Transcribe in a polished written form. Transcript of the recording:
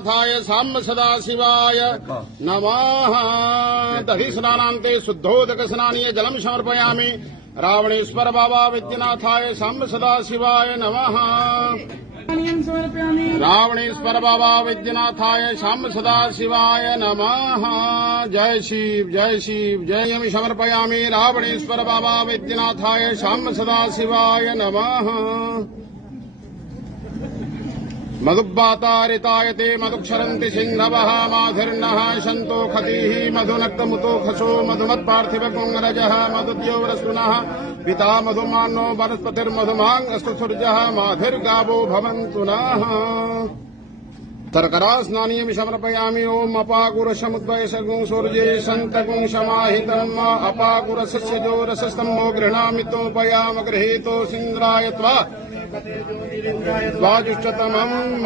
विद्यानाथाय साम्ब सदाशिवाय नमः। दधि स्नानान्ते शुद्धोदक स्नानीय जलम समर्पयामि। रावणेश्वर बाबा विद्यानाथाय साम्ब सदाशिवाय नमः। रावणेश्वर बाबा विद्यानाथाय शाम सदाशिवाय नमः। जय शिव जय शिव जय यमि समर्पयामि। रावणेश्वर बाबा विद्यानाथाय शाम सदाशिवाय नमः। मधुब्बातारितायते मधुक्षरन्ति सिन्धवः माधिर्नः सन्तोखतिः मधुनक्तमुतो खसो मधुमत्पार्थिवकुङ्गरजः मधुद्योरस्तुनः पिता मधुमानो वनस्पतिर्मधुमाङ्गस्तु सूर्यः माधिर्गावो भवन्तु नः। तर्करा स्नानीयमि समर्पयामि। ओम अपाकुरसमुद्वय सगुं सूर्ये सन्तगुं समाहितम् अपाकुरसस्यजो रसस्तम्भो गृह्णामि तोपयाम गृहीतो सिन्द्राय त्वा द्वाजुष्टतमम्।